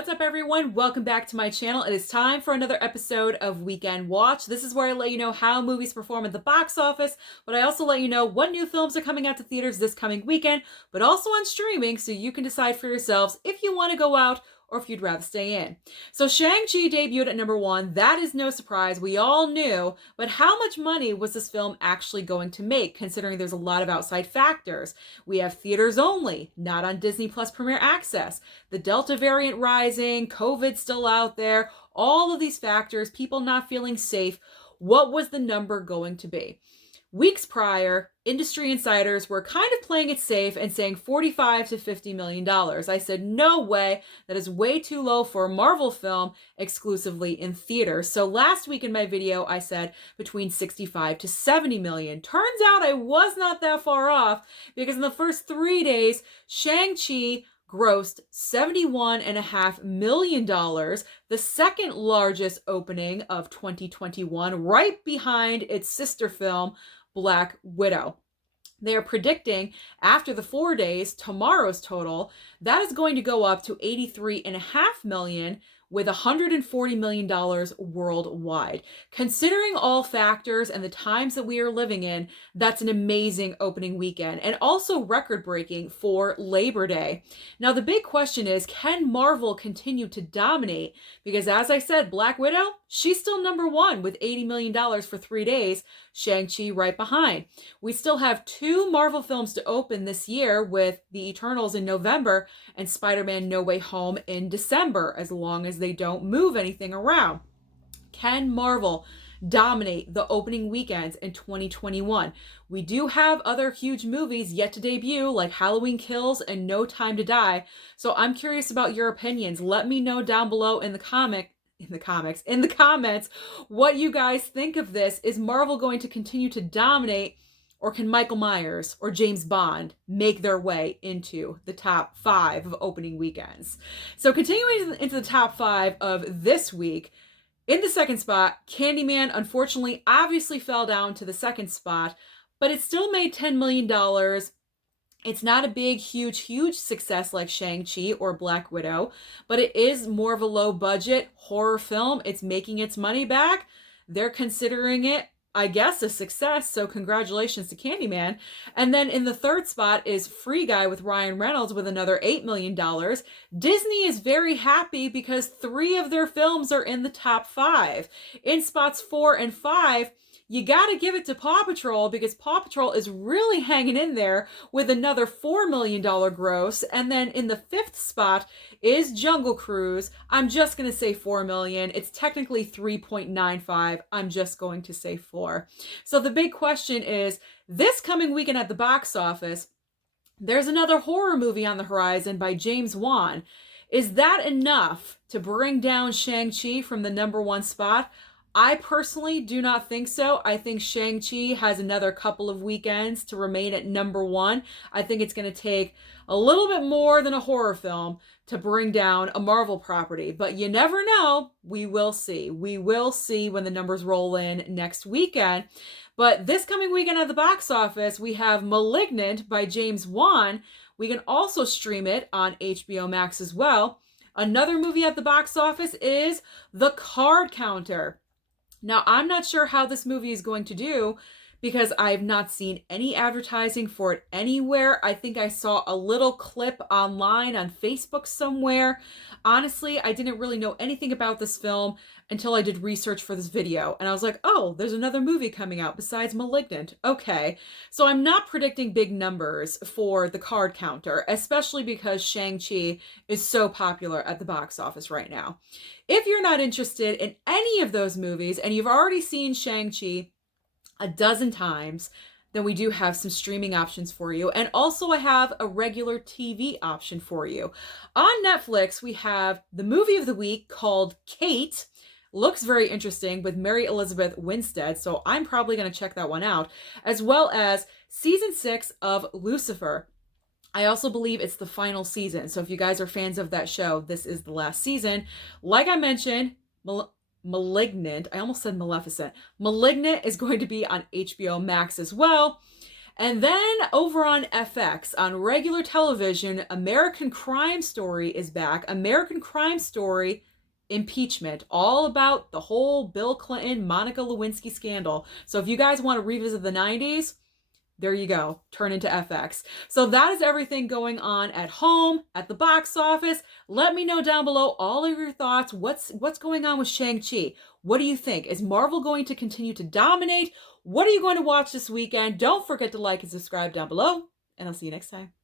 What's up, everyone? Welcome back to my channel. It is time for another episode of Weekend Watch. This is where I let you know how movies perform at the box office, but I also let you know what new films are coming out to theaters this coming weekend, but also on streaming, so you can decide for yourselves if you want to go out or if you'd rather stay in. So Shang-Chi debuted at #1. That is no surprise. We all knew. But how much money was this film actually going to make, considering there's a lot of outside factors? We have theaters only, not on Disney Plus Premier Access. The Delta variant rising, COVID still out there, all of these factors, people not feeling safe. What was the number going to be? Weeks prior, industry insiders were kind of playing it safe and saying $45 to $50 million. I said, no way, that is way too low for a Marvel film exclusively in theaters. So last week in my video, I said between 65 to 70 million. Turns out I was not that far off, because in the first 3 days, Shang-Chi grossed $71.5 million, the second largest opening of 2021, right behind its sister film, Black Widow. They are predicting after the 4 days, tomorrow's total, that is going to go up to $83.5 million, with $140 million worldwide. Considering all factors and the times that we are living in, that's an amazing opening weekend, and also record-breaking for Labor Day. Now, the big question is, can Marvel continue to dominate? Because as I said, Black Widow, she's still #1 with $80 million for 3 days. Shang-Chi right behind. We still have 2 Marvel films to open this year, with The Eternals in November and Spider-Man No Way Home in December, as long as they don't move anything around. Can Marvel dominate the opening weekends in 2021? We do have other huge movies yet to debut, like Halloween Kills and No Time to Die. So I'm curious about your opinions. Let me know down below in the comments, what you guys think of this. Is Marvel going to continue to dominate, or can Michael Myers or James Bond make their way into the top 5 of opening weekends? So continuing into the top 5 of this week, in the second spot, Candyman, unfortunately, obviously fell down to the second spot, but it still made $10 million. It's not a big, huge success like Shang-Chi or Black Widow, but it is more of a low-budget horror film. It's making its money back. They're considering it, I guess, a success, so congratulations to Candyman. And then in the third spot is Free Guy with Ryan Reynolds with another $8 million. Disney is very happy because 3 of their films are in the top 5. In spots 4 and 5, you gotta give it to Paw Patrol, because Paw Patrol is really hanging in there with another $4 million gross. And then in the 5th spot is Jungle Cruise. I'm just gonna say $4 million. It's technically 3.95. I'm just going to say 4. So the big question is, this coming weekend at the box office, there's another horror movie on the horizon by James Wan. Is that enough to bring down Shang-Chi from the #1 spot? I personally do not think so. I think Shang-Chi has another couple of weekends to remain at #1. I think it's going to take a little bit more than a horror film to bring down a Marvel property. But you never know. We will see. We will see when the numbers roll in next weekend. But this coming weekend at the box office, we have Malignant by James Wan. We can also stream it on HBO Max as well. Another movie at the box office is The Card Counter. Now, I'm not sure how this movie is going to do, because I've not seen any advertising for it anywhere. I think I saw a little clip online on Facebook somewhere. Honestly, I didn't really know anything about this film until I did research for this video. And I was like, oh, there's another movie coming out besides Malignant. Okay. So I'm not predicting big numbers for The Card Counter, especially because Shang-Chi is so popular at the box office right now. If you're not interested in any of those movies and you've already seen Shang-Chi a dozen times, then we do have some streaming options for you. And also I have a regular TV option for you. On Netflix, we have the movie of the week called Kate. Looks very interesting, with Mary Elizabeth Winstead, so I'm probably going to check that one out. As well as season 6 of Lucifer. I also believe it's the final season, so if you guys are fans of that show, this is the last season. Like I mentioned, Malignant, I almost said Maleficent. Malignant is going to be on HBO Max as well. And then over on FX, on regular television, American Crime Story is back. American Crime Story Impeachment, all about the whole Bill Clinton, Monica Lewinsky scandal. So if you guys want to revisit the 90s, there you go. Turn into FX. So that is everything going on at home, at the box office. Let me know down below all of your thoughts. What's going on with Shang-Chi? What do you think? Is Marvel going to continue to dominate? What are you going to watch this weekend? Don't forget to like and subscribe down below, and I'll see you next time.